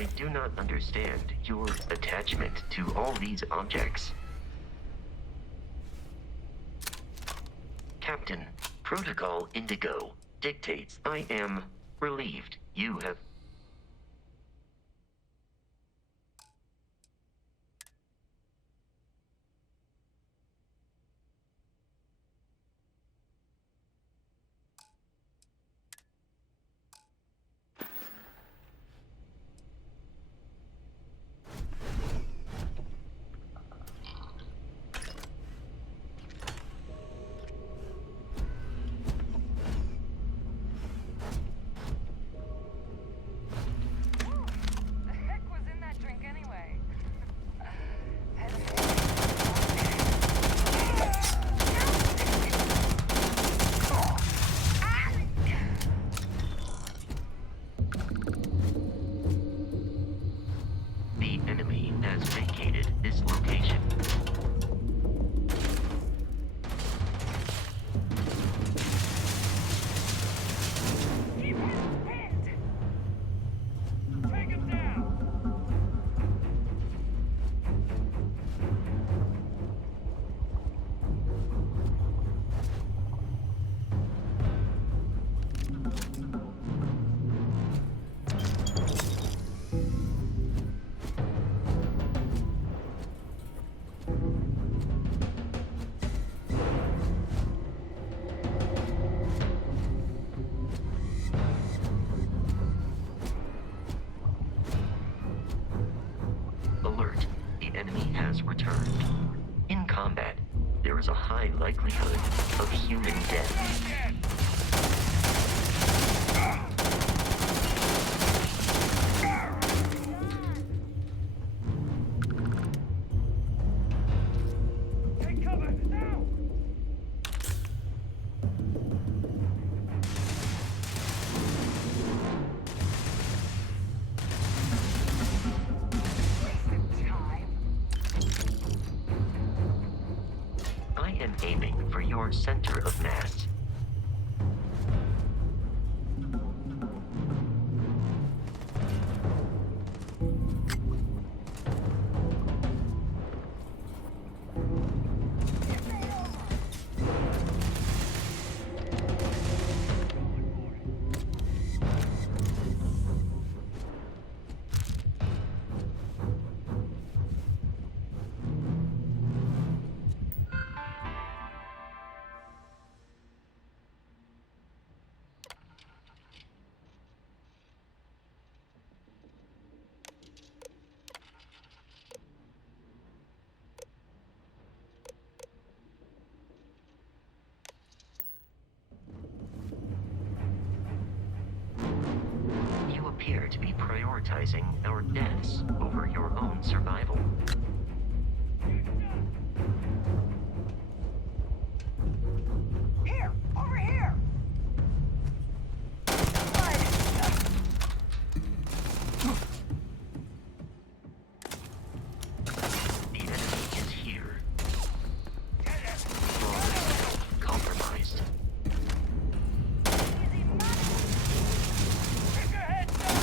I do not understand your attachment to all these objects. Captain, Protocol Indigo dictates I am relieved you have... The enemy has vacated this location. Keep him pinned! Take him down! Alert. The enemy has returned. In combat, there is a high likelihood of human death. Take cover, now! Wasted time. I am aiming for your center of mass. You appear to be prioritizing our deaths over your own survival. Here! Over here! The enemy is here. Compromised. Easy money! Keep your head down!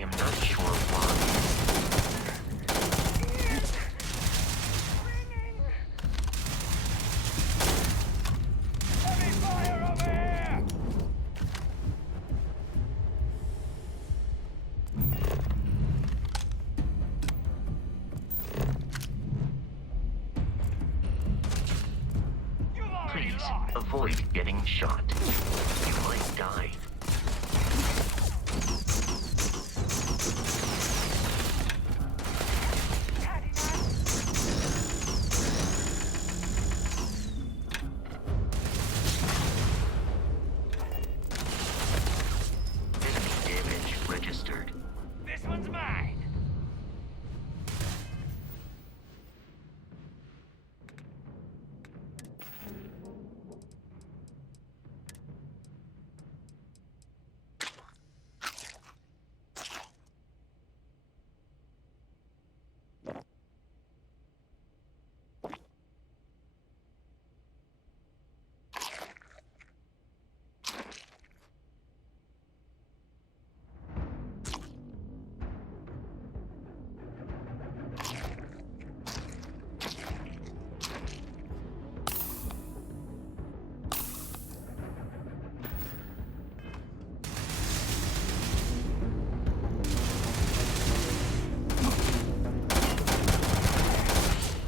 am not sure why. Ringing! Heavy fire over here! You've already Please, lost! avoid getting shot. You might die. Patty man! Enemy damage registered. This one's mine!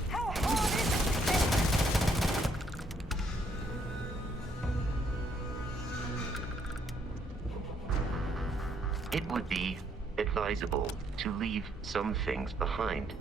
How hard is it to get? It would be advisable to leave some things behind.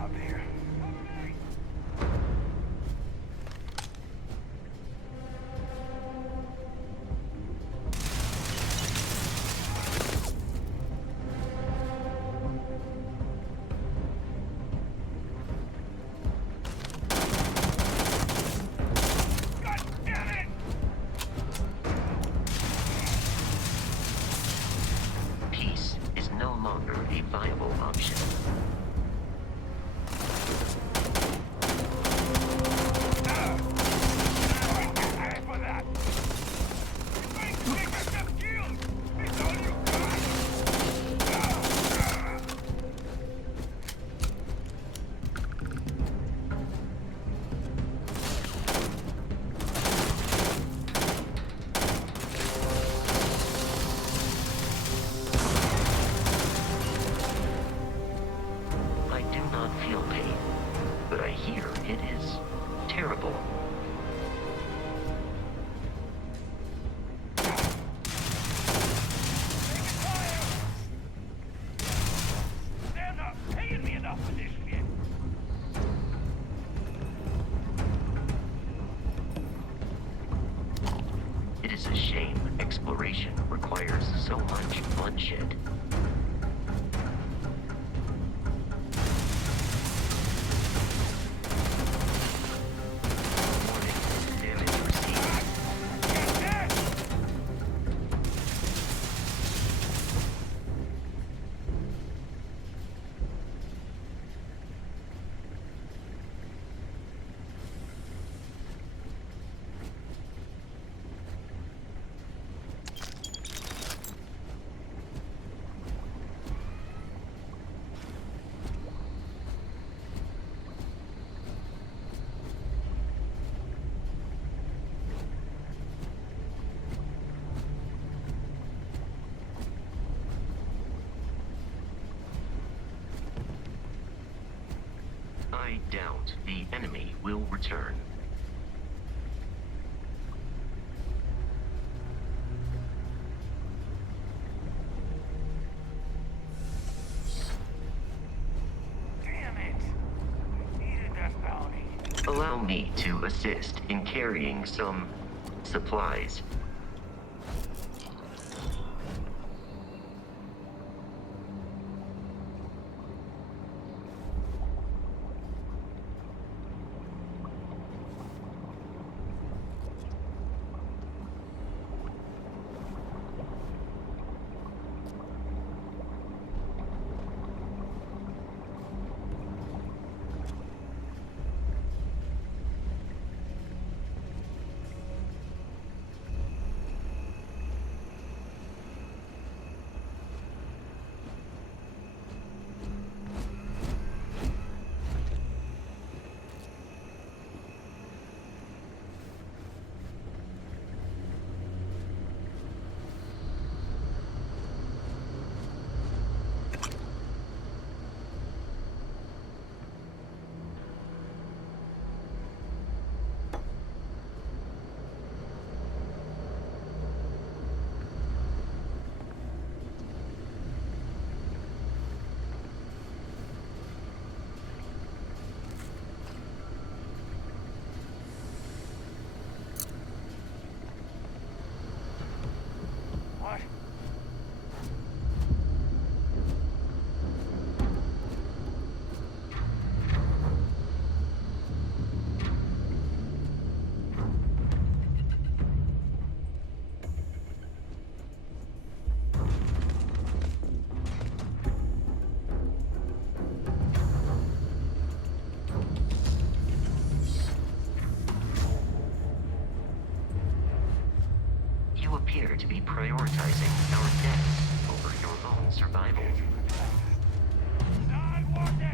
out there. Cover me! God damn it! Peace is no longer a viable option. Pay for that! You think to make yourself killed! It's all you got! I do not feel pain, but I hear it is terrible. They're not paying me enough for this shit! It is a shame exploration requires so much bloodshed. Warning, damage received. Get dead! I doubt the enemy will return. Damn it! I needed that bounty. Allow me to assist in carrying some supplies. What? You appear to be prioritizing our death over your own survival. Not worth it!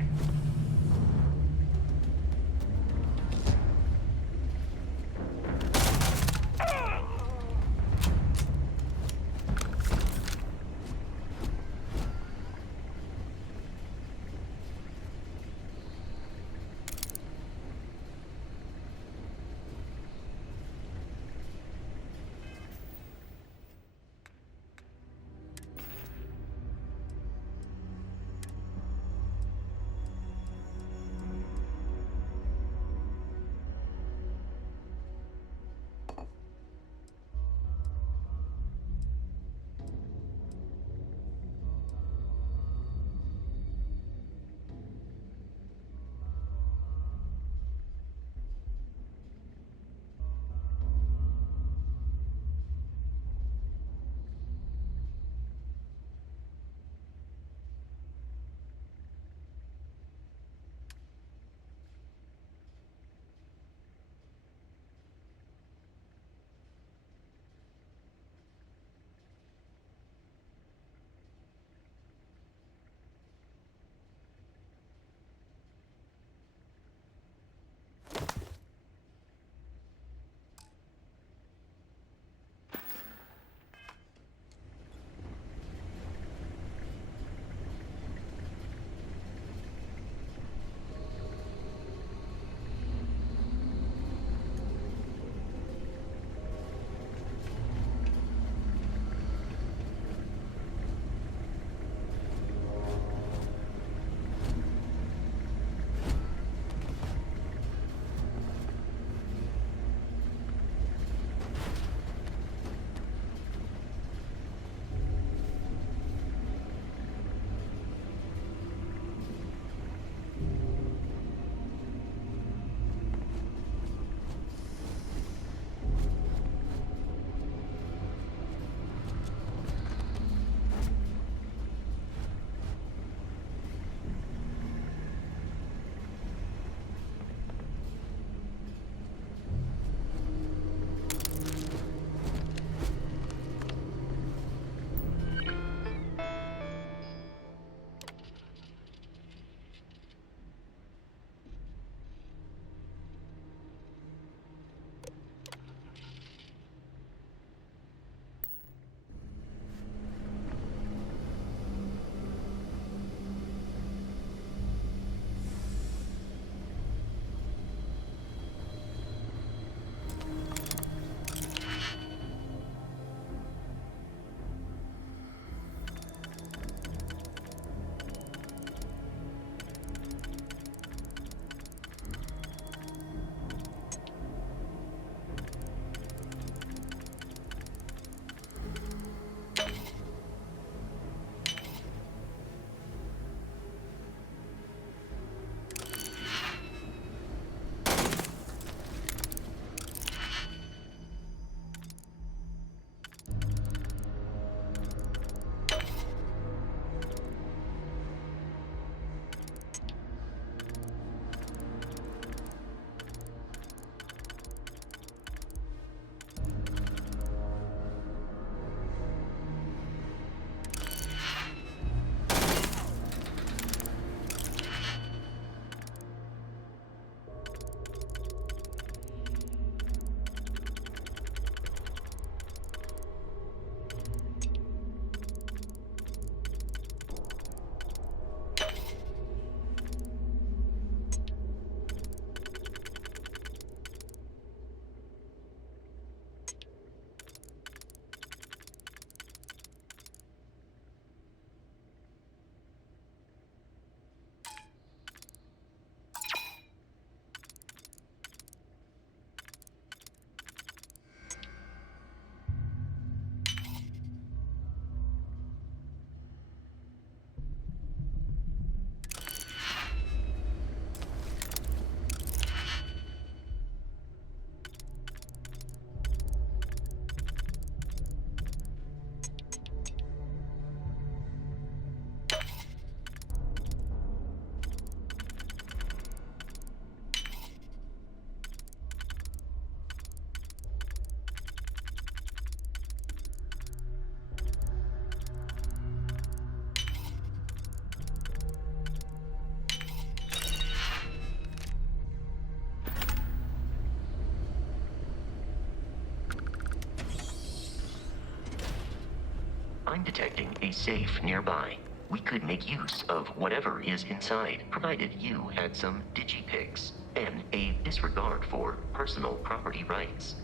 detecting a safe nearby. We could make use of whatever is inside, provided you had some digipics and a disregard for personal property rights.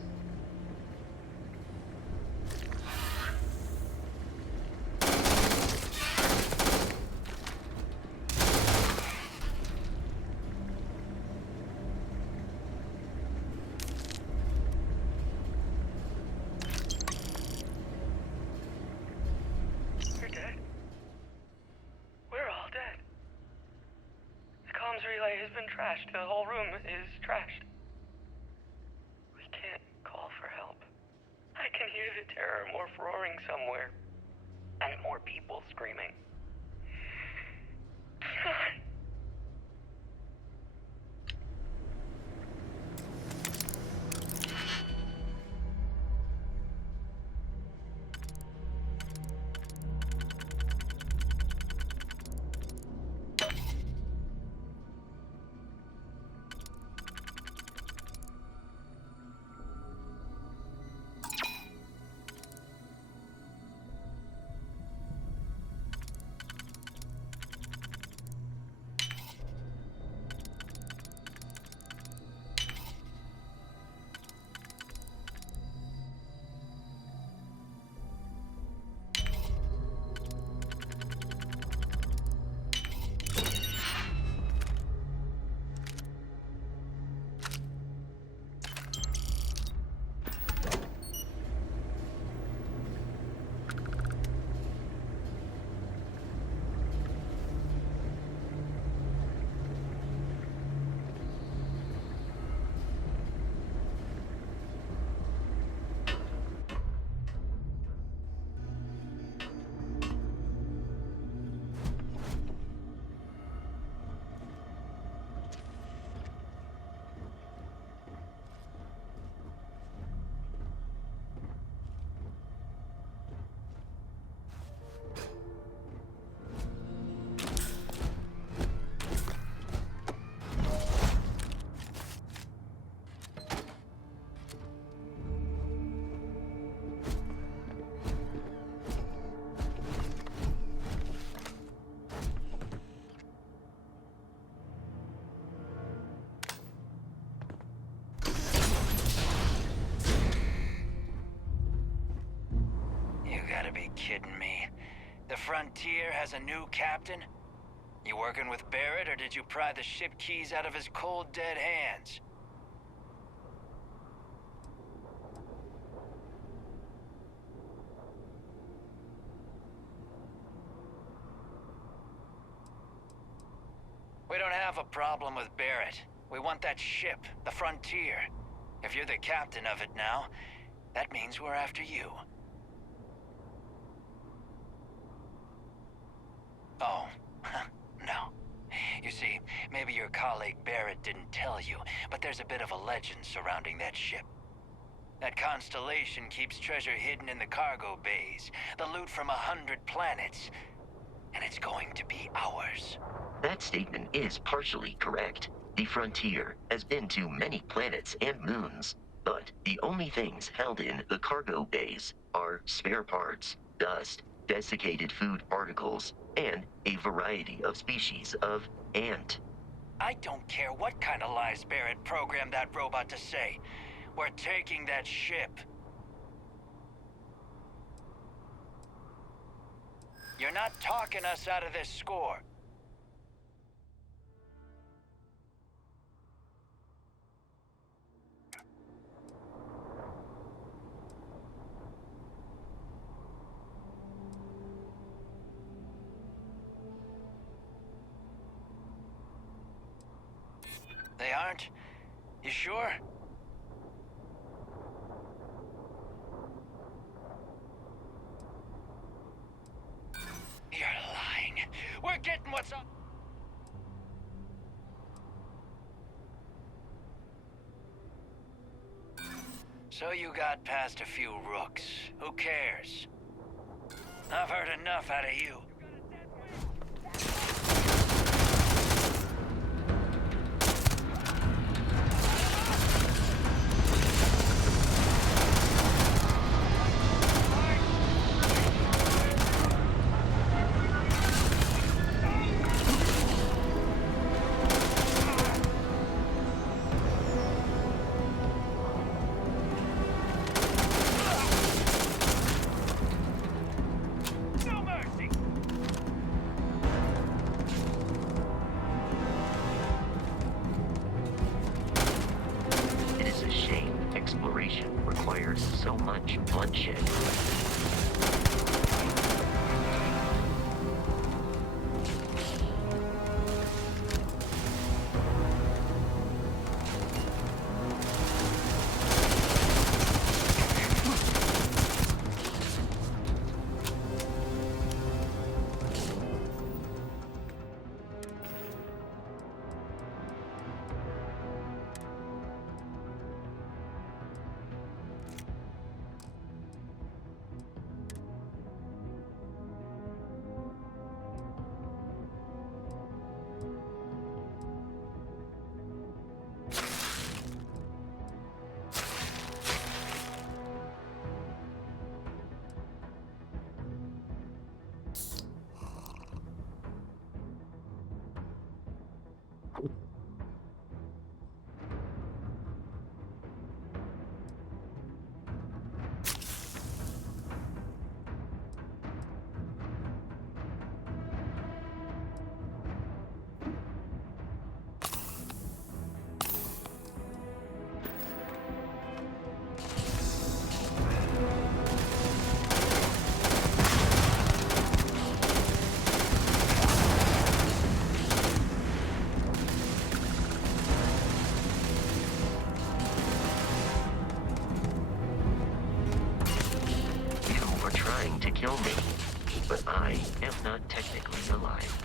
You're dead. We're all dead. The comms relay has been trashed. The whole room is trashed. We can't call for help. I can hear the terror morph roaring somewhere. And more people screaming. God. Be kidding me. The Frontier has a new captain? You working with Barrett, or did you pry the ship keys out of his cold, dead hands? We don't have a problem with Barrett. We want that ship, the Frontier. If you're the captain of it now, that means we're after you. Oh, no. You see, maybe your colleague Barrett didn't tell you, but there's a bit of a legend surrounding that ship. That constellation keeps treasure hidden in the cargo bays, the loot from 100 planets, and it's going to be ours. That statement is partially correct. The Frontier has been to many planets and moons, but the only things held in the cargo bays are spare parts, dust, desiccated food particles, and a variety of species of ant. I don't care what kind of lies Barrett programmed that robot to say. We're taking that ship. You're not talking us out of this score. They aren't? You sure? You're lying. We're getting what's up. So you got past a few rooks. Who cares? I've heard enough out of you. there's so much bloodshed. To kill me, but I am not technically alive.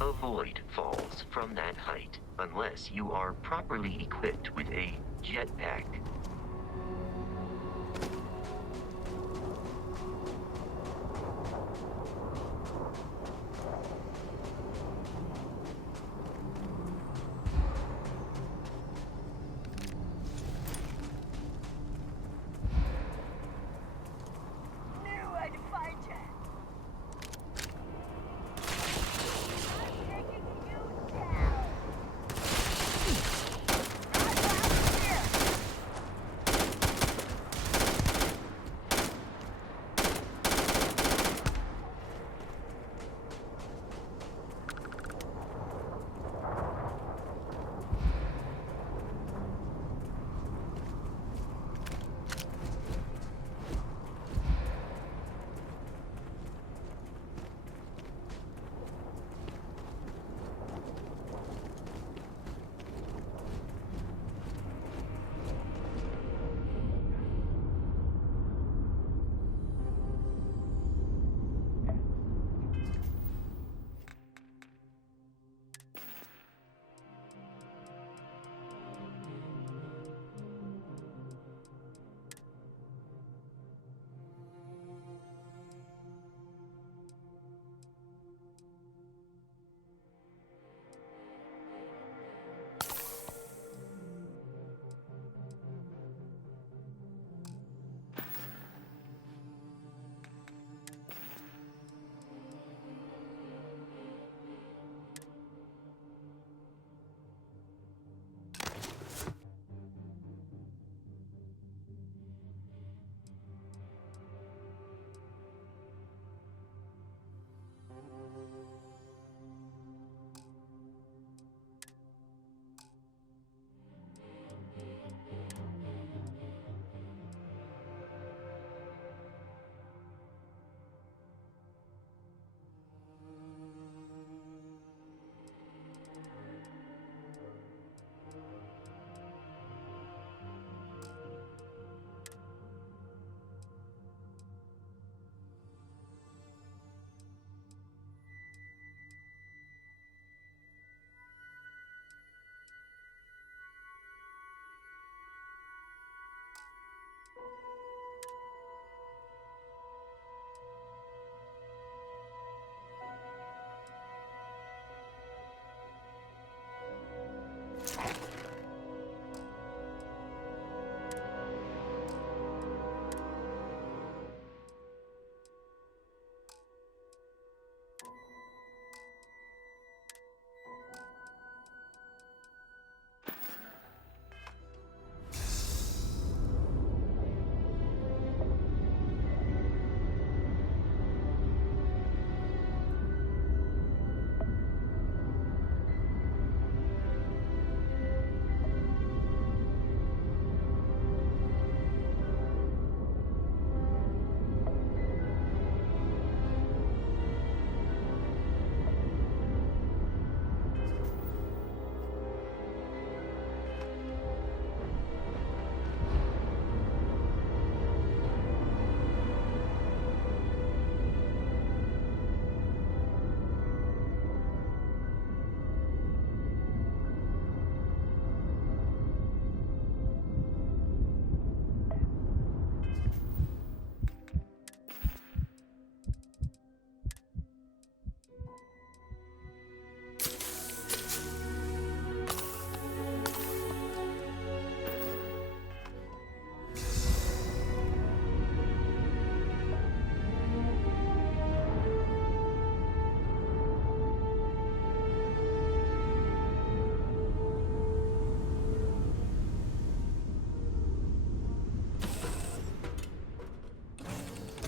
Avoid falls from that height unless you are properly equipped with a jetpack.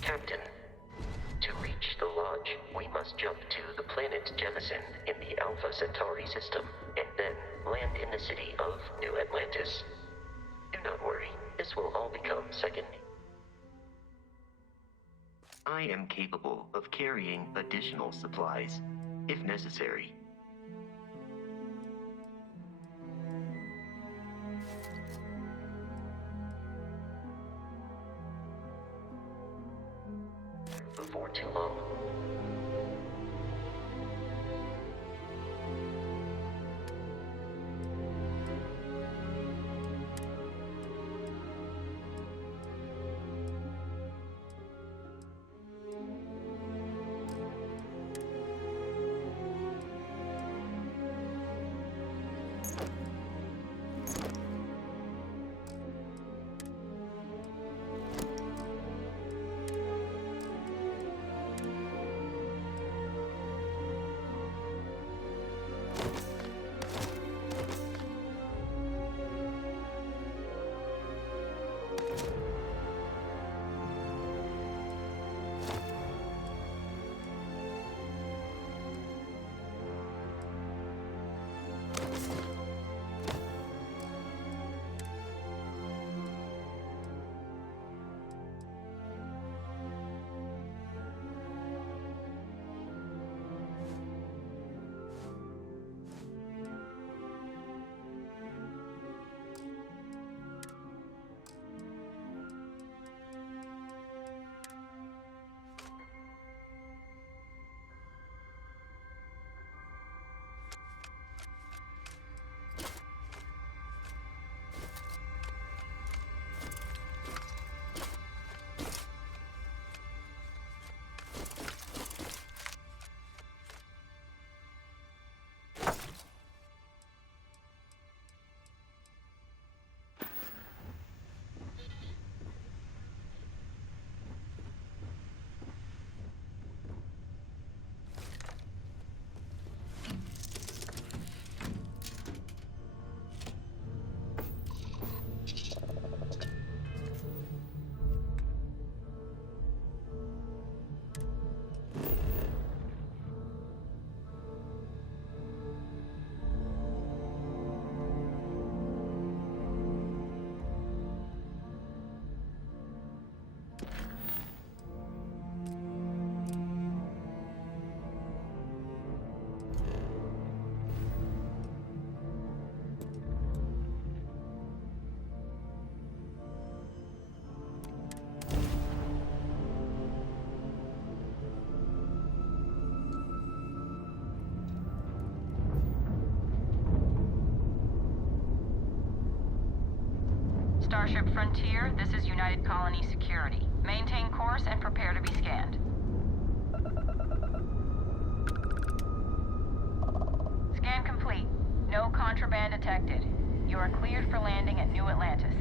Captain, to reach the Lodge, we must jump to the planet Jemison in the Alpha Centauri system, and then land in the city of New Atlantis. Do not worry, this will all become second. I am capable of carrying additional supplies, if necessary. Before too long. Starship Frontier, this is United Colony Security. Maintain course and prepare to be scanned. Scan complete. No contact. Contraband detected. You are cleared for landing at New Atlantis.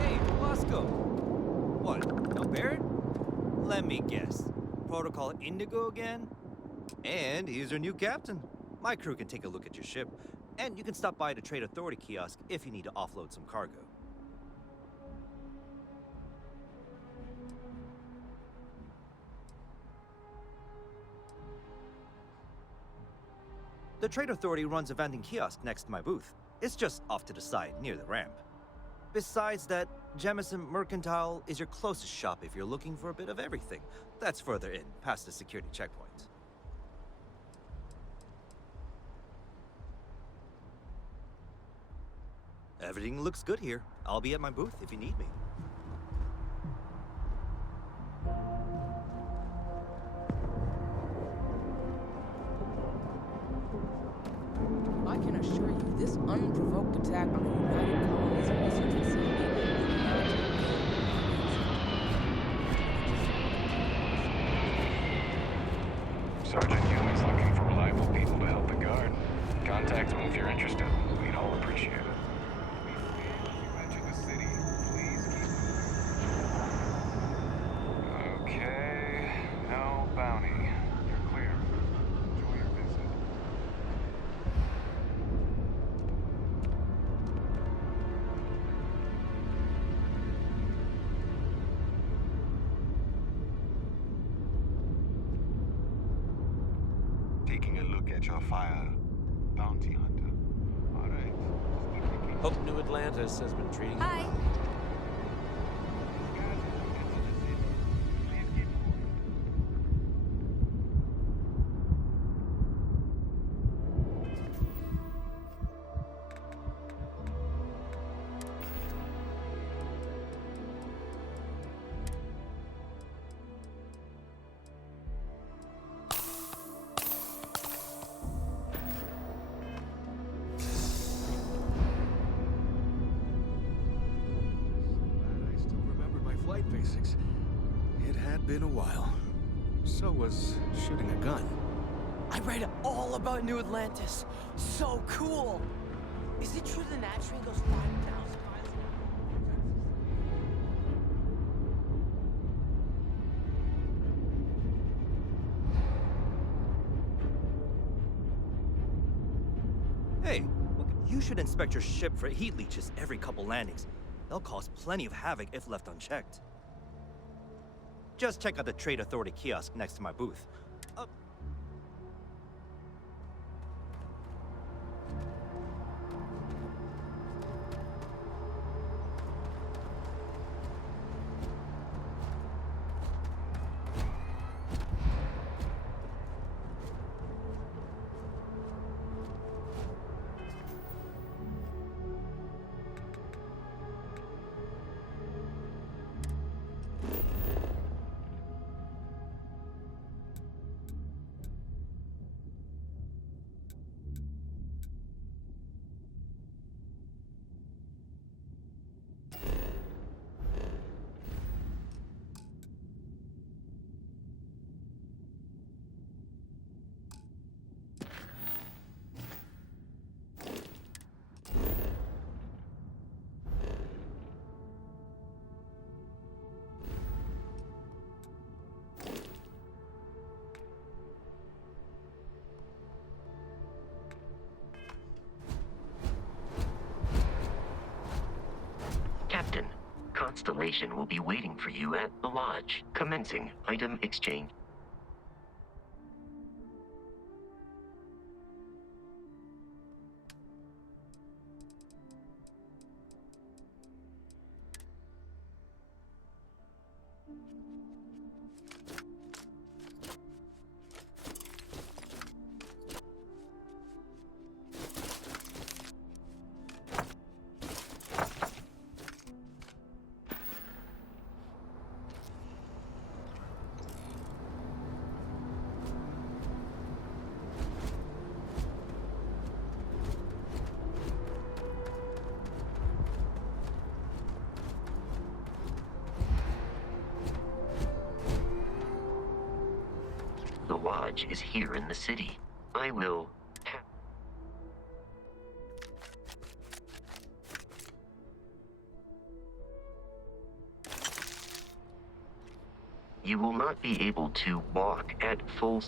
Hey, Velasco! What, no Barrett? Let me guess. Protocol Indigo again? And he's your new captain. My crew can take a look at your ship, and you can stop by the Trade Authority kiosk if you need to offload some cargo. The Trade Authority runs a vending kiosk next to my booth. It's just off to the side, near the ramp. Besides that, Jemison Mercantile is your closest shop if you're looking for a bit of everything. That's further in, past the security checkpoint. Everything looks good here. I'll be at my booth if you need me. I can assure you, this unprovoked attack on the United Colonies research facility will not Sergeant Human's looking for reliable people to help the guard. Contact me if you're interested. We'd all appreciate it. Okay, no bounty. You're clear. Enjoy your visit. Taking a look at your file, bounty hunter. All right. Hope New Atlantis has been treating you Hi. well. I still remember my flight basics. It had been a while. So was shooting a gun. I read all about New Atlantis. So cool! Is it true the Nat train goes 5,000 miles an Hey, look, you should inspect your ship for heat leeches every couple landings. They'll cause plenty of havoc if left unchecked. Just check out the Trade Authority kiosk next to my booth. Constellation will be waiting for you at the lodge, commencing item exchange. The lodge is here in the city. I will... You will not be able to walk at full...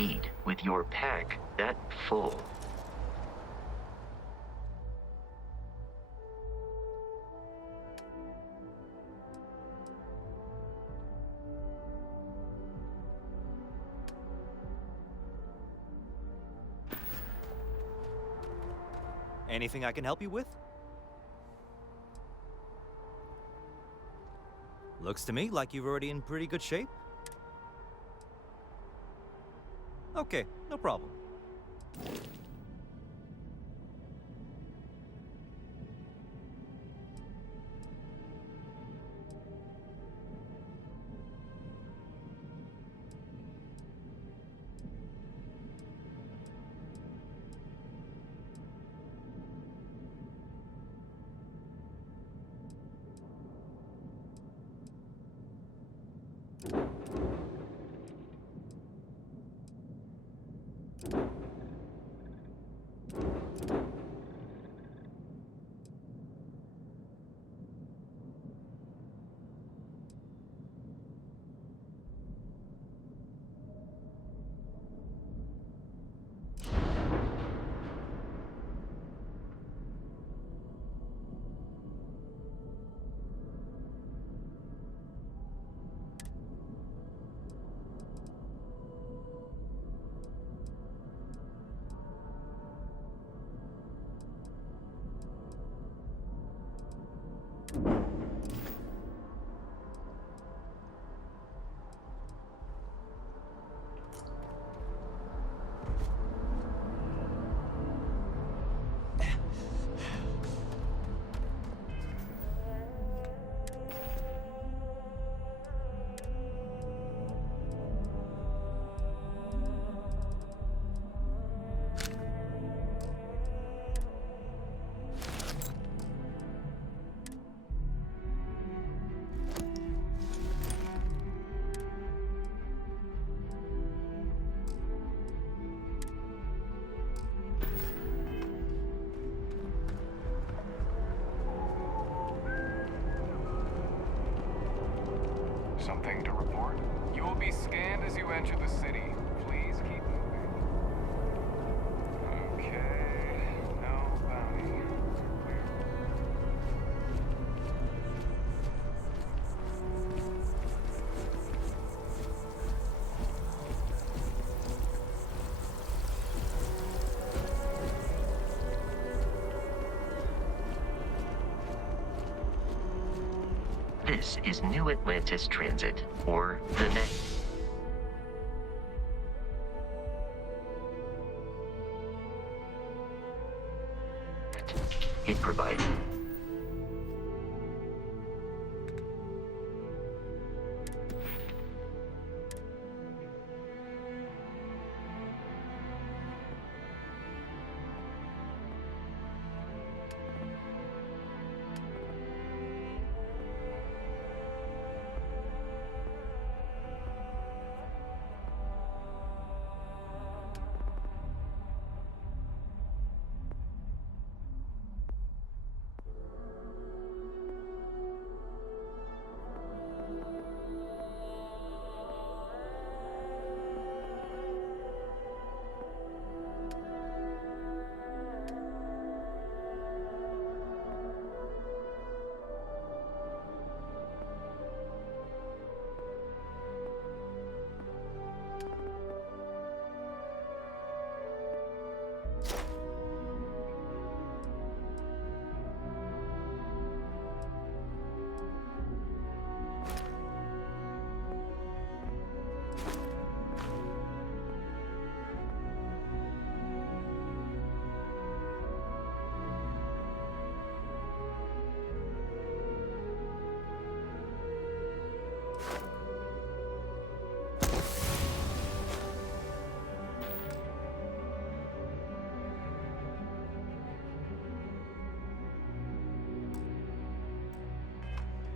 Indeed, with your pack that full. Anything I can help you with? Looks to me like you're already in pretty good shape. Okay, no problem. Something to report? You will be scanned as you enter the city. Please keep moving. Okay, no bounty. This is New Atlantis Transit, or the next. It provides.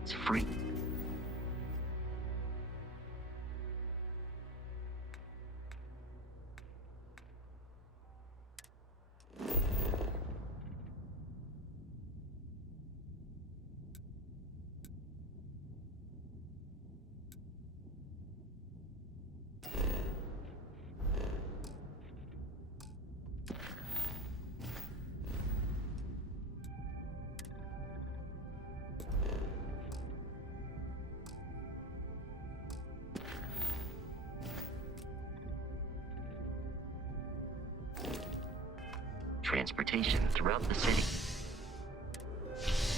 It's free. transportation throughout the city.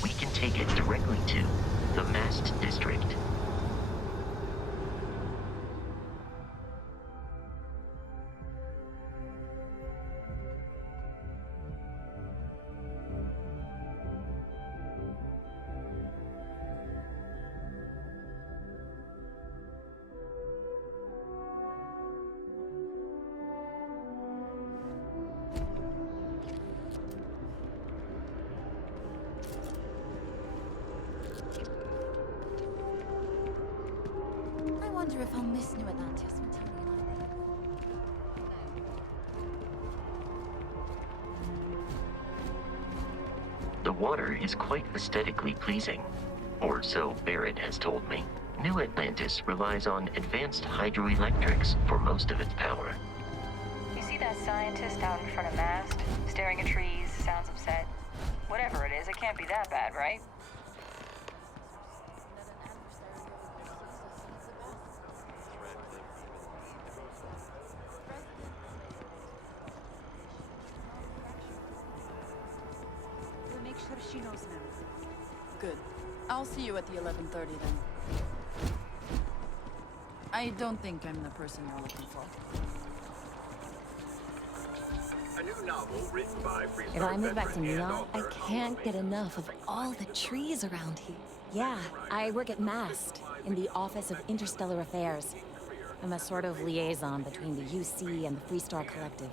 We can take it directly to the Mast District. I wonder if I'll miss New Atlantis material. The water is quite aesthetically pleasing, or so Barrett has told me. New Atlantis relies on advanced hydroelectrics for most of its power. You see that scientist out in front of Mast, staring at trees, sounds upset? Whatever it is, it can't be that bad, right? We'll make sure she knows now. Good. I'll see you at the 11:30 then. I don't think I'm the person you're looking for. A new novel written by If I move back to Neon, I can't get enough of all the trees around here. Yeah, I work at MAST, in the Office of Interstellar Affairs. I'm a sort of liaison between the UC and the Freestar Collective.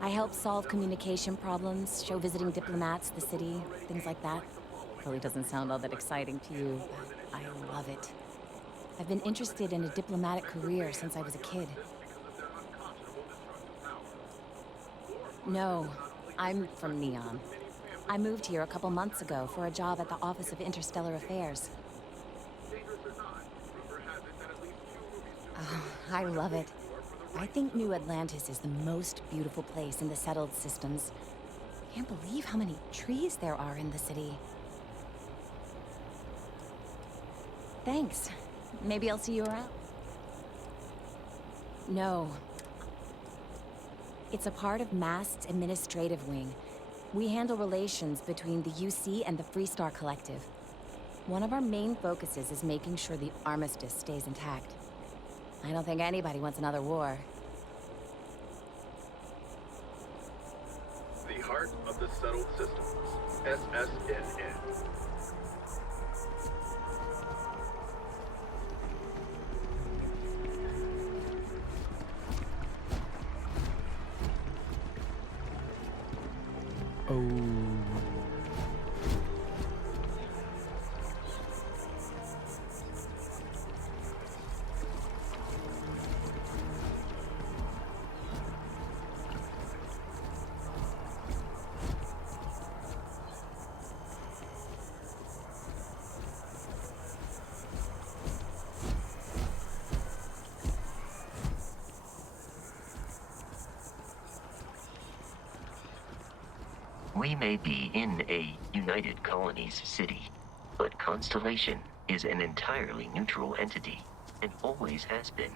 I help solve communication problems, show visiting diplomats the city, things like that. Probably doesn't sound all that exciting to you, but I love it. I've been interested in a diplomatic career since I was a kid. No, I'm from Neon. I moved here a couple months ago for a job at the Office of Interstellar Affairs. Oh, I love it. I think New Atlantis is the most beautiful place in the settled systems. Can't believe how many trees there are in the city. Thanks. Maybe I'll see you around. No. It's a part of MAST's administrative wing. We handle relations between the UC and the Freestar Collective. One of our main focuses is making sure the armistice stays intact. I don't think anybody wants another war. The heart of the settled systems. SSNN. We may be in a United Colonies city, but Constellation is an entirely neutral entity, and always has been.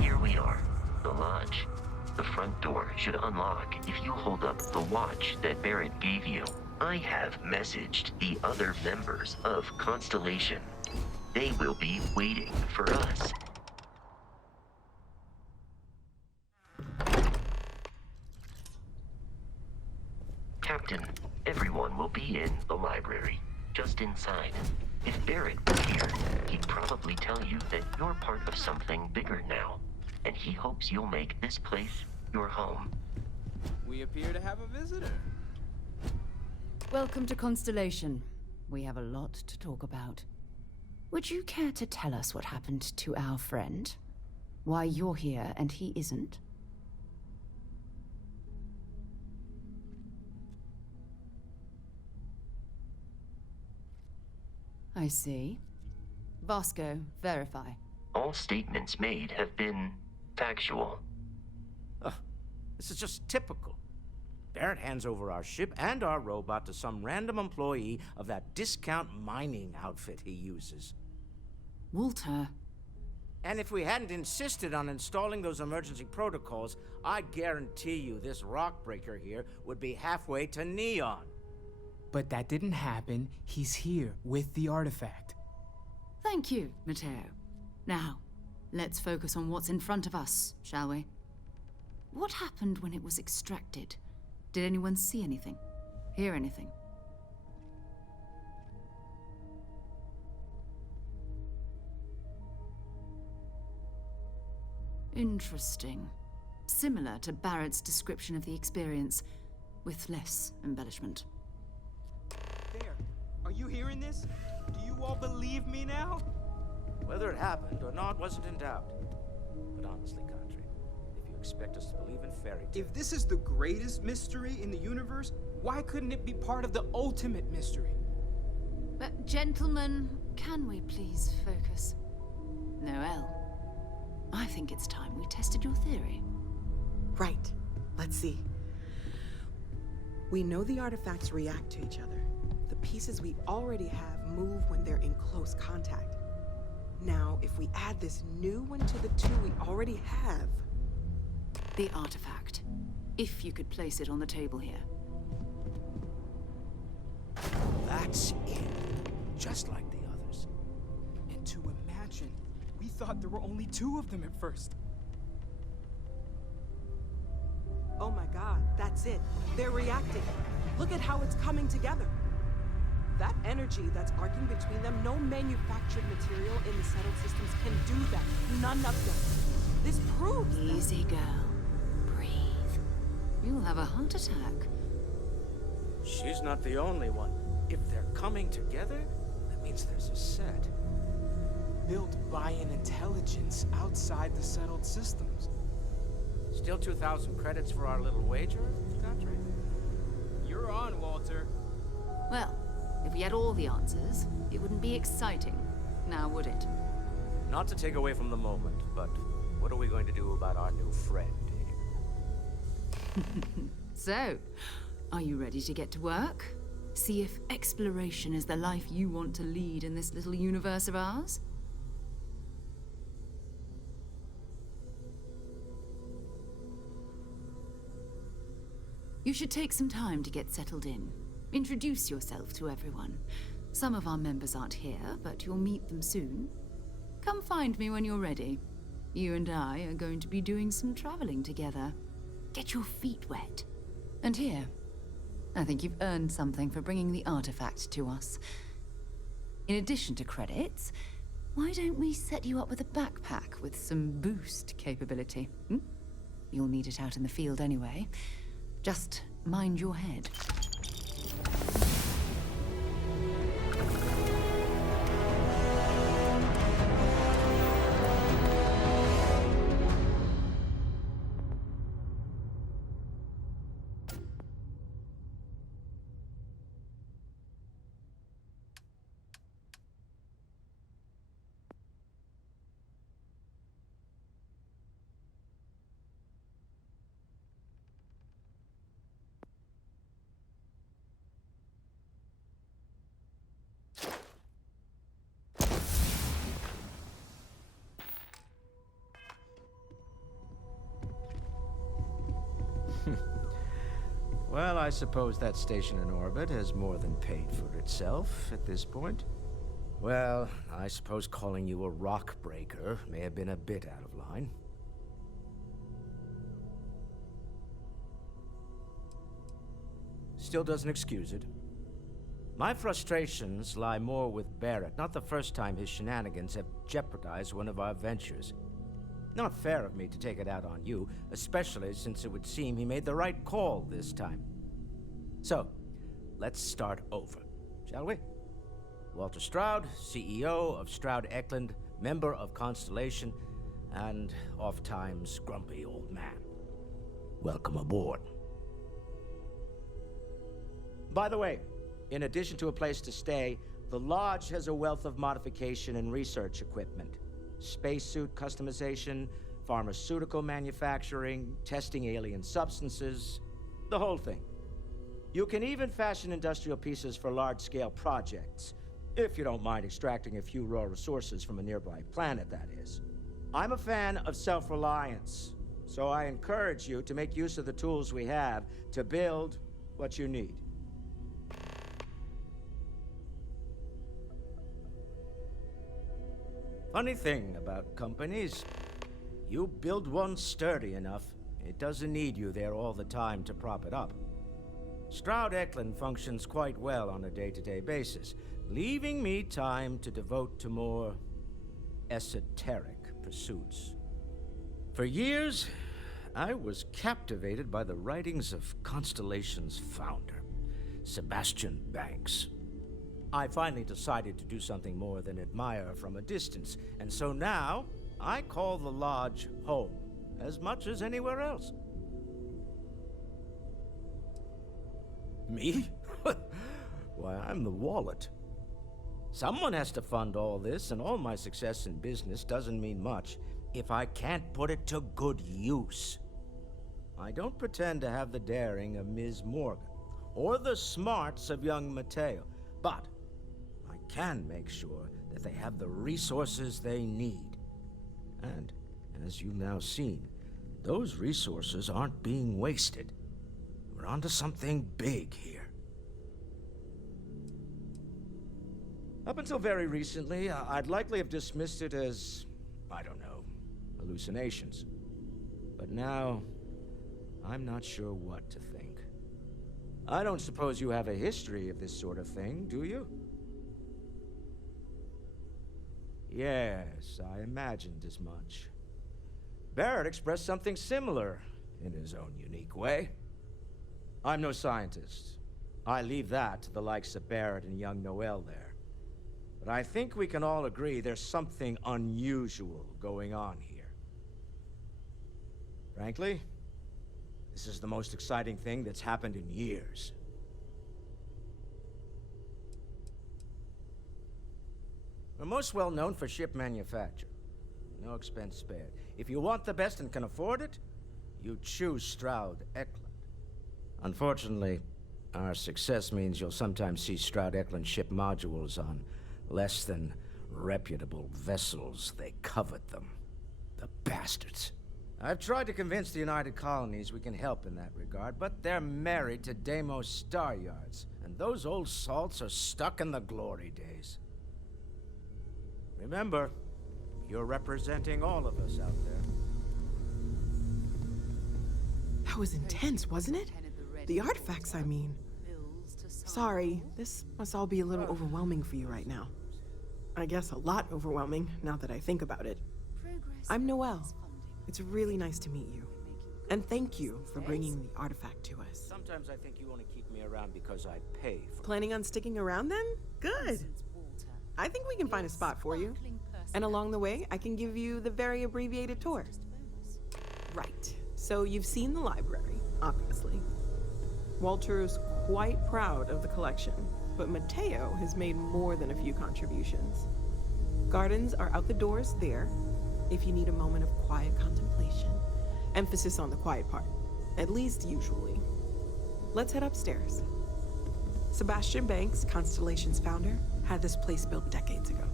Here we are, the lodge. The front door should unlock if you hold up the watch that Barrett gave you. I have messaged the other members of Constellation. They will be waiting for us. Captain, everyone will be in the library, just inside. If Barrett was here, he'd probably tell you that you're part of something bigger now, and he hopes you'll make this place your home. We appear to have a visitor. Welcome to Constellation. We have a lot to talk about. Would you care to tell us what happened to our friend? Why you're here and he isn't? I see. Vasco, verify. All statements made have been factual. This is just typical. Barrett hands over our ship and our robot to some random employee of that discount mining outfit he uses. Walter, And if we hadn't insisted on installing those emergency protocols, I guarantee you this rock breaker here would be halfway to Neon. But that didn't happen. He's here with the artifact. Thank you, Matteo. Now, let's focus on what's in front of us, shall we? What happened when it was extracted? Did anyone see anything? Hear anything? Interesting. Similar to Barrett's description of the experience, with less embellishment. There. Are you hearing this? Do you all believe me now? Whether it happened or not wasn't in doubt. But honestly, Country, if you expect us to believe in fairy tales... If this is the greatest mystery in the universe, why couldn't it be part of the ultimate mystery? But gentlemen, can we please focus? Noelle, I think it's time we tested your theory. Right. Let's see. We know the artifacts react to each other. The pieces we already have move when they're in close contact. Now, if we add this new one to the two we already have... The artifact. If you could place it on the table here. That's it. Just like the others. And to imagine, we thought there were only 2 of them at first. Oh my god, that's it. They're reacting. Look at how it's coming together. That energy that's arcing between them, no manufactured material in the settled systems can do that. None of them. This proves that... Easy, girl. Breathe. You'll have a heart attack. She's not the only one. If they're coming together, that means there's a set. Built by an intelligence outside the settled systems. Still 2,000 credits for our little wager, Country? You're on, Walter. Well, if we had all the answers, it wouldn't be exciting, now would it? Not to take away from the moment, but what are we going to do about our new friend here? So, are you ready to get to work? See if exploration is the life you want to lead in this little universe of ours? You should take some time to get settled in. Introduce yourself to everyone. Some of our members aren't here, but you'll meet them soon. Come find me when you're ready. You and I are going to be doing some traveling together. Get your feet wet. And here, I think you've earned something for bringing the artifact to us. In addition to credits, why don't we set you up with a backpack with some boost capability? You'll need it out in the field anyway. Just mind your head. Well, I suppose that station in orbit has more than paid for itself at this point. Well, I suppose calling you a rock breaker may have been a bit out of line. Still doesn't excuse it. My frustrations lie more with Barrett, not the first time his shenanigans have jeopardized one of our ventures. Not fair of me to take it out on you, especially since it would seem he made the right call this time. So, let's start over, shall we? Walter Stroud, CEO of Stroud Eklund, member of Constellation, and oft-times grumpy old man. Welcome aboard. By the way, in addition to a place to stay, the Lodge has a wealth of modification and research equipment. Spacesuit customization, pharmaceutical manufacturing, testing alien substances, the whole thing. You can even fashion industrial pieces for large-scale projects, if you don't mind extracting a few raw resources from a nearby planet, that is. I'm a fan of self-reliance, so I encourage you to make use of the tools we have to build what you need. Funny thing about companies, you build one sturdy enough, it doesn't need you there all the time to prop it up. Stroud Eklund functions quite well on a day-to-day basis, leaving me time to devote to more esoteric pursuits. For years, I was captivated by the writings of Constellation's founder, Sebastian Banks. I finally decided to do something more than admire from a distance, and so now I call the Lodge home as much as anywhere else. Me? Why, I'm the wallet. Someone has to fund all this, and all my success in business doesn't mean much if I can't put it to good use. I don't pretend to have the daring of Ms. Morgan, or the smarts of young Mateo, but I can make sure that they have the resources they need. And, as you've now seen, those resources aren't being wasted. We're onto something big here. Up until very recently, I'd likely have dismissed it as, I don't know, hallucinations. But now, I'm not sure what to think. I don't suppose you have a history of this sort of thing, do you? Yes, I imagined as much. Barrett expressed something similar in his own unique way. I'm no scientist. I leave that to the likes of Barrett and young Noel there. But I think we can all agree there's something unusual going on here. Frankly, this is the most exciting thing that's happened in years. We're most well known for ship manufacture. No expense spared. If you want the best and can afford it, you choose Stroud Eklund. Unfortunately, our success means you'll sometimes see Stroud Eklund ship modules on less than reputable vessels. They covet them. The bastards. I've tried to convince the United Colonies we can help in that regard, but they're married to Deimos Star Yards, and those old salts are stuck in the glory days. Remember, you're representing all of us out there. That was intense, wasn't it? The artifacts, I mean. Sorry, this must all be a little overwhelming for you right now. I guess a lot overwhelming, now that I think about it. I'm Noel. It's really nice to meet you. And thank you for bringing the artifact to us. Sometimes I think you only keep me around because I pay for it. Planning on sticking around then? Good. I think we can find a spot for you. And along the way, I can give you the very abbreviated tour. Right. So you've seen the library, obviously. Walter's quite proud of the collection, but Mateo has made more than a few contributions. Gardens are out the doors there, if you need a moment of quiet contemplation. Emphasis on the quiet part, at least usually. Let's head upstairs. Sebastian Banks, Constellation's founder, had this place built decades ago.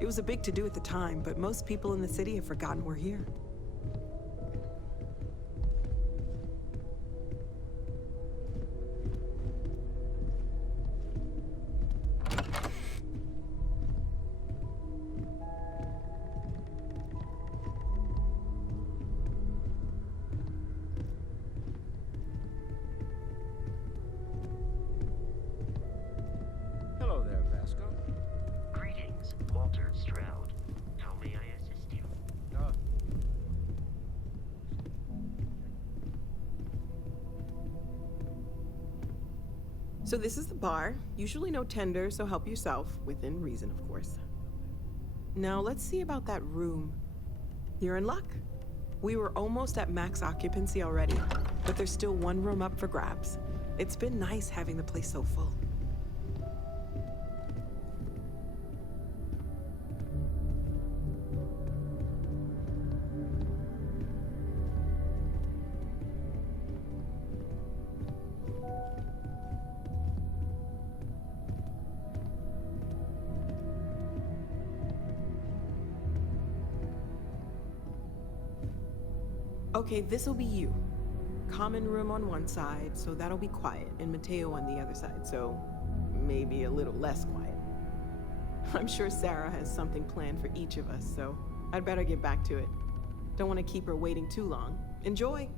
It was a big to-do at the time, but most people in the city have forgotten we're here. Hello there, Vasco. Greetings, Walter Stroud. How may I assist you? So this is the bar. Usually no tender, so help yourself, within reason, of course. Now let's see about that room. You're in luck. We were almost at max occupancy already, but there's still one room up for grabs. It's been nice having the place so full. Okay, this'll be you. Common room on one side, so that'll be quiet, and Mateo on the other side, so maybe a little less quiet. I'm sure Sarah has something planned for each of us, so I'd better get back to it. Don't want to keep her waiting too long. Enjoy!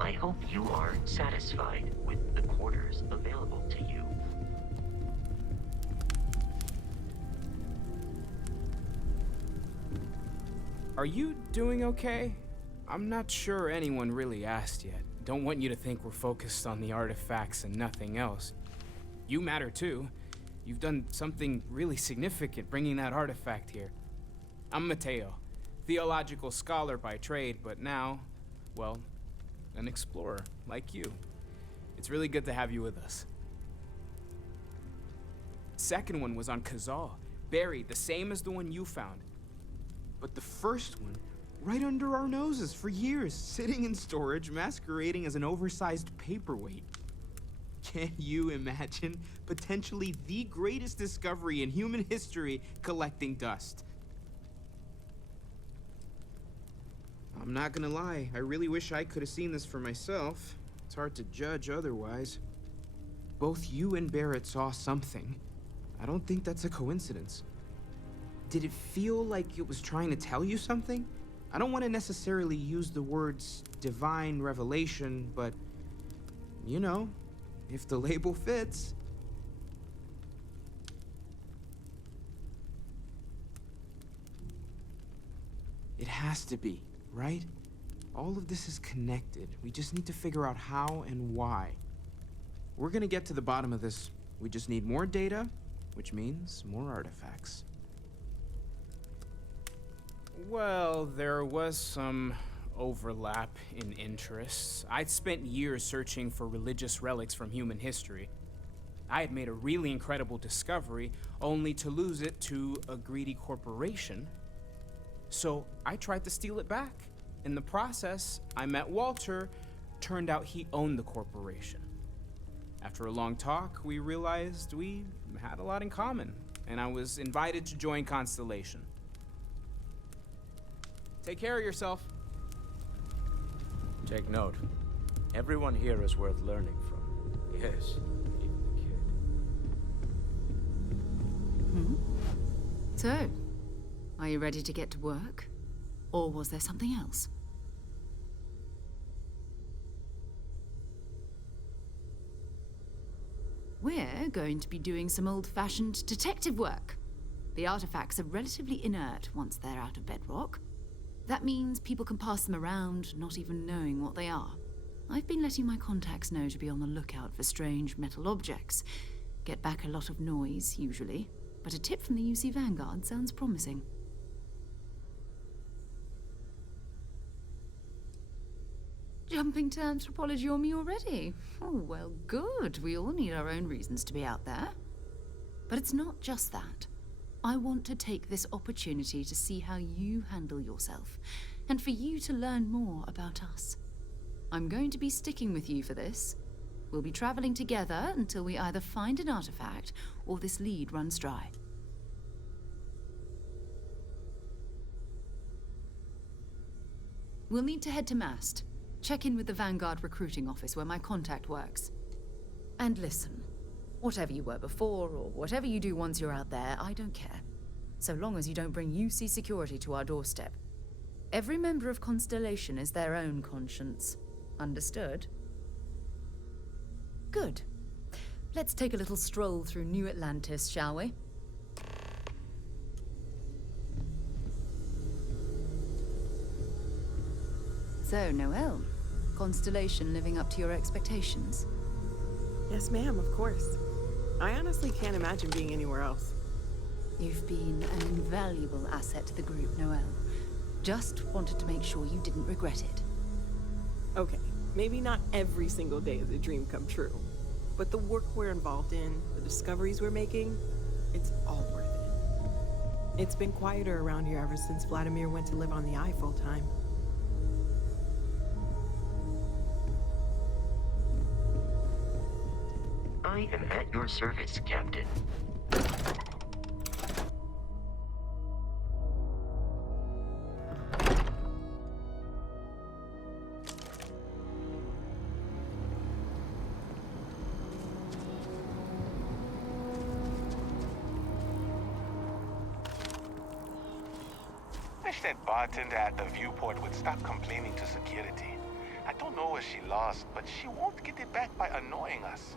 I hope you are satisfied with the quarters available to you. Are you doing okay? I'm not sure anyone really asked yet. Don't want you to think we're focused on the artifacts and nothing else. You matter too. You've done something really significant bringing that artifact here. I'm Mateo, theological scholar by trade, but now, well, an explorer like you. It's really good to have you with us. Second one was on Kazal, buried the same as the one you found. But the first one, right under our noses for years, sitting in storage, masquerading as an oversized paperweight. Can you imagine potentially the greatest discovery in human history collecting dust? I'm not gonna lie, I really wish I could have seen this for myself. It's hard to judge otherwise. Both you and Barrett saw something. I don't think that's a coincidence. Did it feel like it was trying to tell you something? I don't want to necessarily use the words divine revelation, but, you know, if the label fits. It has to be, right? All of this is connected. We just need to figure out how and why. We're gonna get to the bottom of this. We just need more data, which means more artifacts. Well, there was some overlap in interests. I'd spent years searching for religious relics from human history. I had made a really incredible discovery, only to lose it to a greedy corporation. So I tried to steal it back. In the process, I met Walter. Turned out he owned the corporation. After a long talk, we realized we had a lot in common, and I was invited to join Constellation. Take care of yourself. Take note. Everyone here is worth learning from. Yes, even the kid. So, are you ready to get to work? Or was there something else? We're going to be doing some old-fashioned detective work. The artifacts are relatively inert once they're out of bedrock. That means people can pass them around, not even knowing what they are. I've been letting my contacts know to be on the lookout for strange metal objects. Get back a lot of noise, usually, but a tip from the UC Vanguard sounds promising. Jumping to anthropology on me already? Oh, well, good. We all need our own reasons to be out there. But it's not just that. I want to take this opportunity to see how you handle yourself, and for you to learn more about us. I'm going to be sticking with you for this. We'll be traveling together until we either find an artifact or this lead runs dry. We'll need to head to Mast. Check in with the Vanguard recruiting office where my contact works. And listen, whatever you were before or whatever you do once you're out there, I don't care. So long as you don't bring UC security to our doorstep. Every member of Constellation is their own conscience. Understood? Good. Let's take a little stroll through New Atlantis, shall we? So, Noelle, Constellation living up to your expectations? Yes, ma'am, of course. I honestly can't imagine being anywhere else. You've been an invaluable asset to the group, Noelle. Just wanted to make sure you didn't regret it. Okay, maybe not every single day is a dream come true. But the work we're involved in, the discoveries we're making, it's all worth it. It's been quieter around here ever since Vladimir went to live on the Eye full time. I am at your service, Captain. Wish that bartender at the viewport would stop complaining to security. I don't know what she lost, but she won't get it back by annoying us.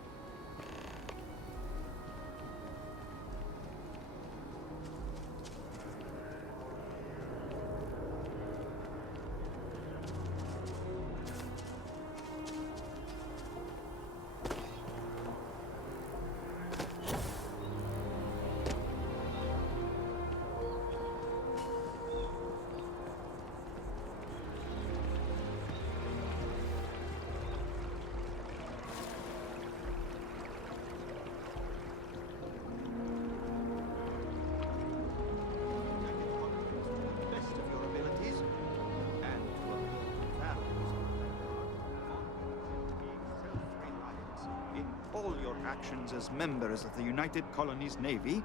All your actions as members of the United Colonies Navy?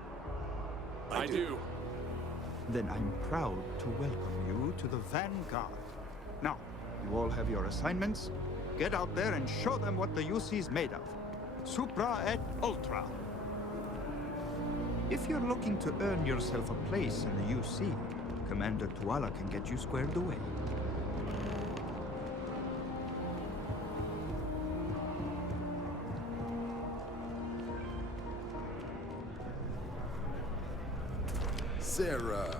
I do. Then I'm proud to welcome you to the Vanguard. Now, you all have your assignments. Get out there and show them what the UC's made of. Supra et Ultra. If you're looking to earn yourself a place in the UC, Commander Tuala can get you squared away. Sarah.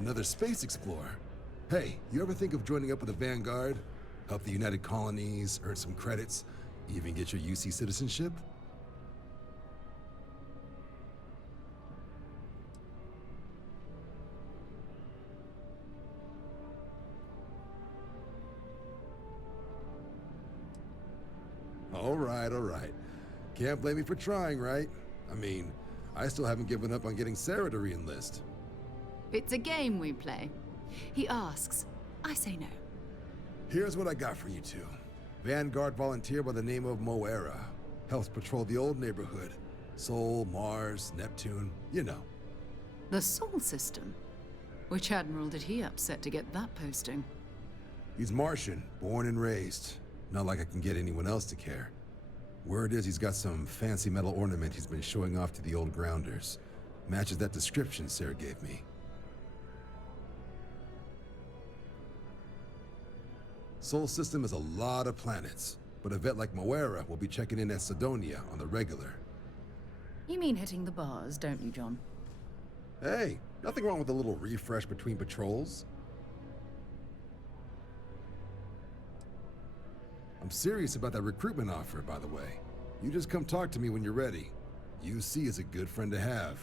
Another space explorer. Hey, you ever think of joining up with the Vanguard? Help the United Colonies, earn some credits, even get your UC citizenship? All right. Can't blame me for trying, right? I mean, I still haven't given up on getting Sarah to re-enlist. It's a game we play. He asks, I say no. Here's what I got for you two. Vanguard volunteer by the name of Moera. Helps patrol the old neighborhood. Sol, Mars, Neptune, you know. The Sol system? Which admiral did he upset to get that posting? He's Martian, born and raised. Not like I can get anyone else to care. Word is he's got some fancy metal ornament he's been showing off to the old grounders. Matches that description Sarah gave me. Sol system is a lot of planets, but a vet like Moera will be checking in at Sidonia on the regular. You mean hitting the bars, don't you, John? Hey, nothing wrong with a little refresh between patrols. I'm serious about that recruitment offer, by the way. You just come talk to me when you're ready. UC is a good friend to have.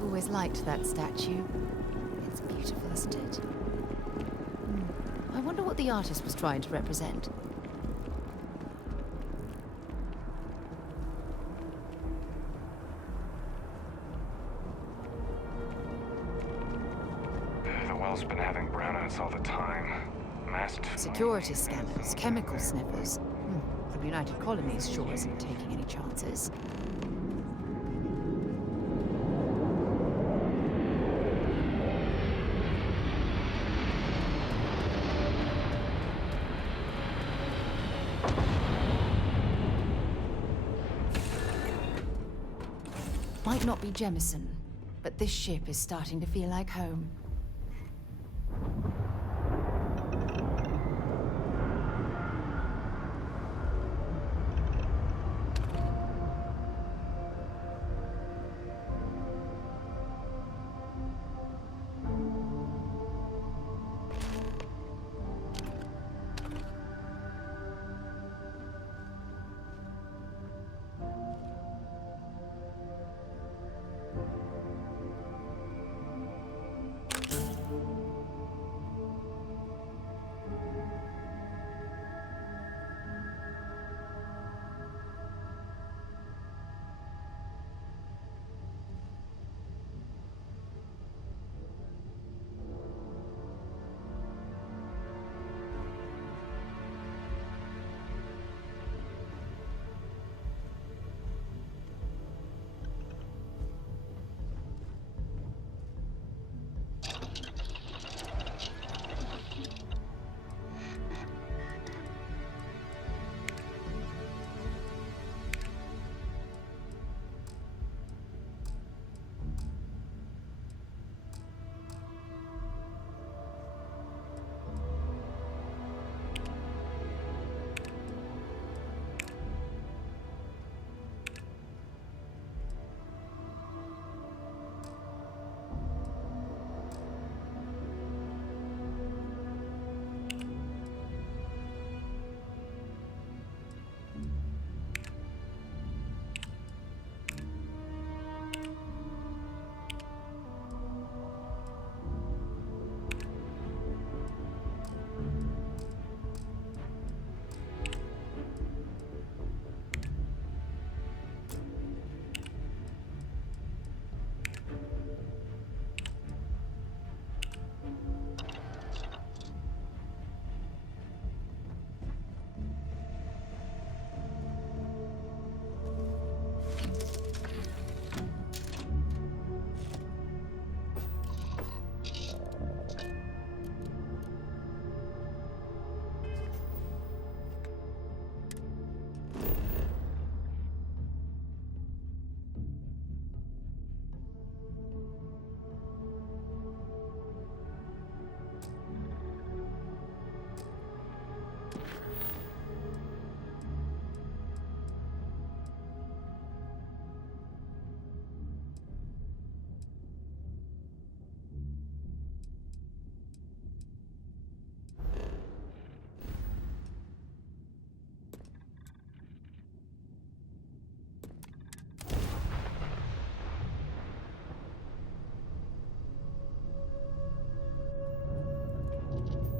I've always liked that statue. It's beautiful, isn't it? I wonder what the artist was trying to represent. The well's been having brownouts all the time. Masked... Security scanners, chemical sniffers. The United Colonies sure isn't taking any chances. Might not be Jemison, but this ship is starting to feel like home.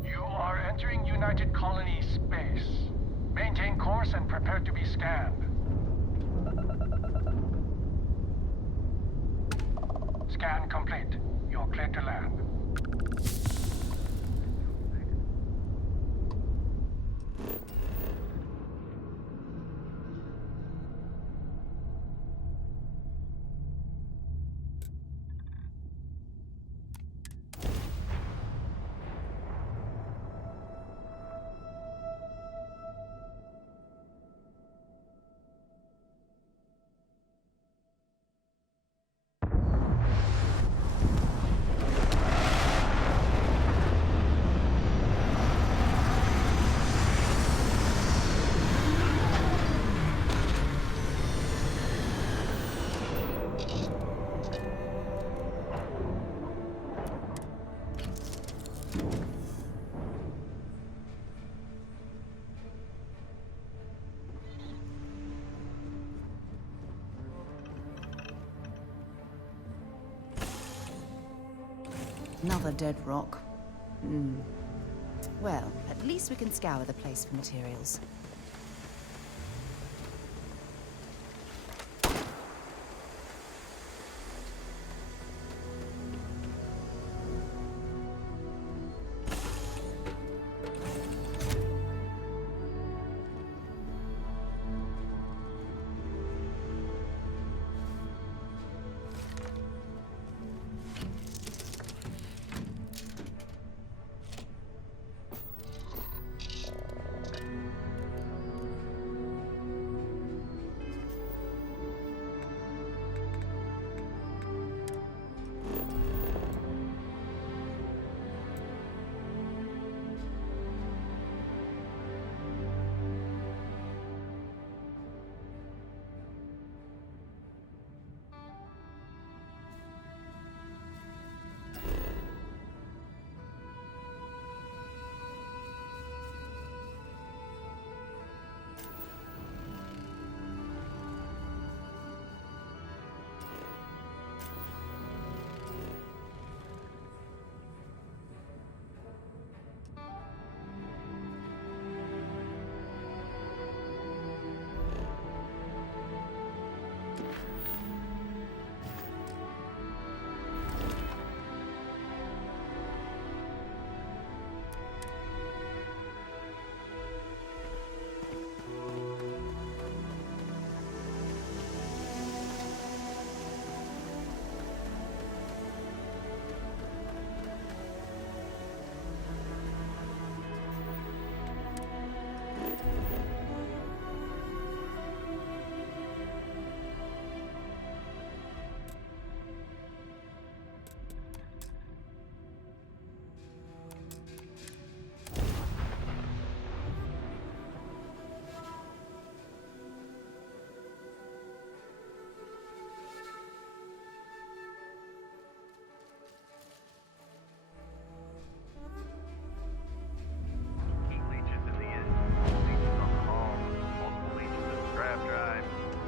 You are entering United Colony space. Maintain course and prepare to be scanned. Scan complete. You're cleared to land. Another dead rock. Well, at least we can scour the place for materials.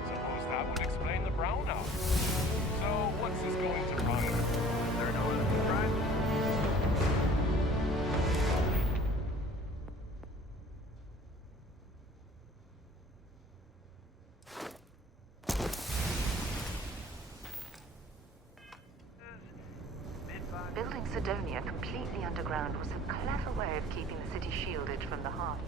Suppose that would explain the brownout. So, what's this going to run? Is there no other drive? Building Sidonia completely underground was a clever way of keeping the city shielded from the heart.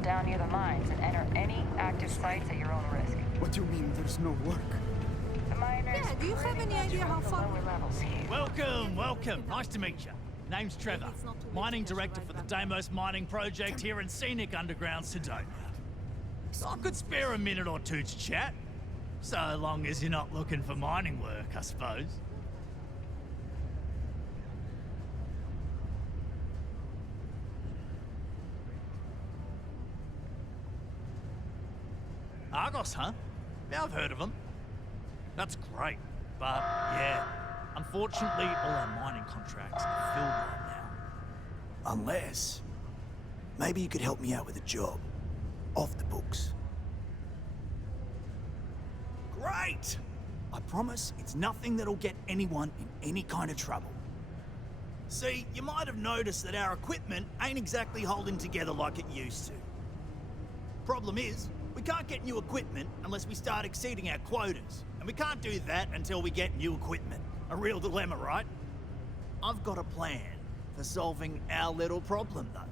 tunnel down near the mines and enter any active sites at your own risk. What do you mean there's no work? The miners. Yeah, do you have any idea how far? Lower levels here. Welcome, welcome. Nice to meet you. Name's Trevor, mining director for the Deimos mining project here in scenic underground Sedona. I could spare a minute or two to chat, so long as you're not looking for mining work, I suppose. Argos, huh? Yeah, I've heard of them. That's great, but yeah, unfortunately all our mining contracts are filled right now. Unless, maybe you could help me out with a job. Off the books. Great! I promise it's nothing that'll get anyone in any kind of trouble. See, you might have noticed that our equipment ain't exactly holding together like it used to. Problem is, we can't get new equipment unless we start exceeding our quotas. And we can't do that until we get new equipment. A real dilemma, right? I've got a plan for solving our little problem, though.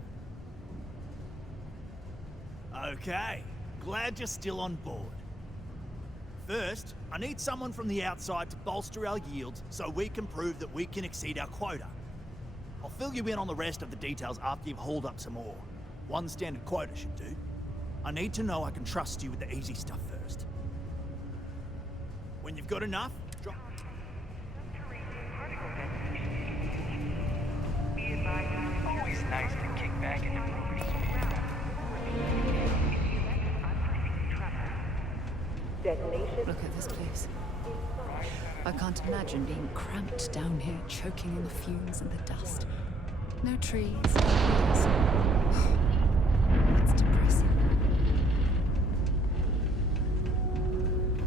Okay, glad you're still on board. First, I need someone from the outside to bolster our yields so we can prove that we can exceed our quota. I'll fill you in on the rest of the details after you've hauled up some ore. One standard quota should do. I need to know I can trust you with the easy stuff first. When you've got enough, drop... Always nice to kick back into progress. Look at this place. I can't imagine being cramped down here, choking in the fumes and the dust. No trees, no birds. It's depressing.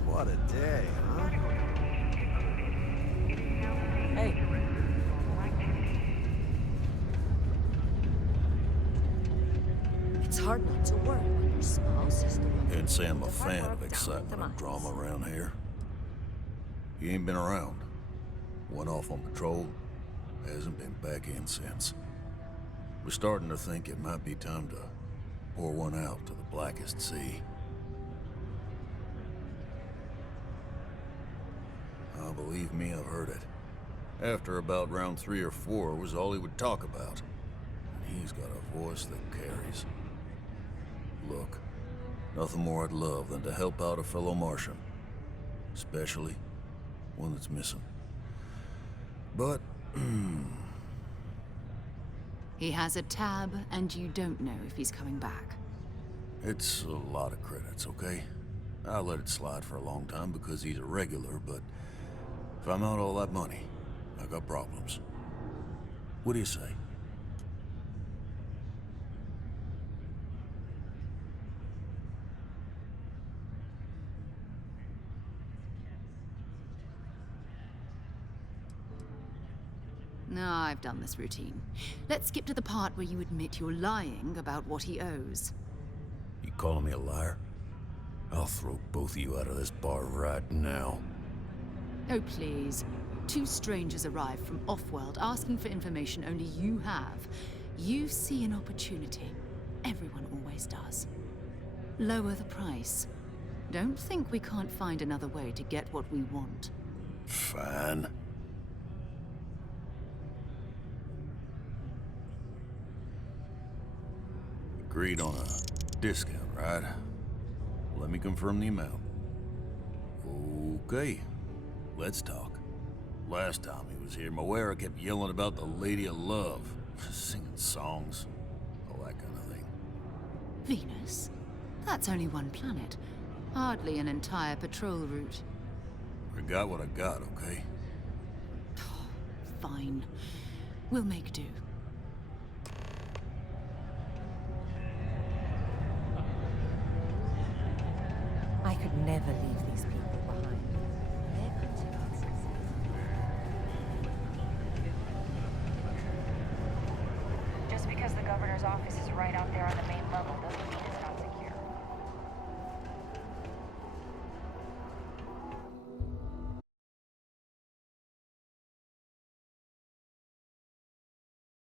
What a day, huh? Hey. It's hard not to work when your small system. Can't say I'm a fan of excitement and drama around here. You ain't been around. Went off on patrol. Hasn't been back in since. We're starting to think it might be time to pour one out to the blackest sea. Believe me, I've heard it. After about round 3 or 4 was all he would talk about. And he's got a voice that carries. Look, nothing more I'd love than to help out a fellow Martian. Especially one that's missing. But, He has a tab, and you don't know if he's coming back. it's a lot of credits, okay? I let it slide for a long time because he's a regular, but if I'm out all that money, I got problems. What do you say? No, I've done this routine. Let's skip to the part where you admit you're lying about what he owes. You calling me a liar? I'll throw both of you out of this bar right now. Oh, please. 2 strangers arrive from off-world asking for information only you have. You see an opportunity. Everyone always does. Lower the price. Don't think we can't find another way to get what we want. Fine. Agreed on a discount, right? Let me confirm the amount. Okay, let's talk. Last time he was here, Moira kept yelling about the Lady of Love, singing songs, all that kind of thing. Venus? That's only one planet. Hardly an entire patrol route. I got what I got, okay? Fine. We'll make do. I could never leave these people behind. Their consequences. Just because the governor's office is right out there on the main level doesn't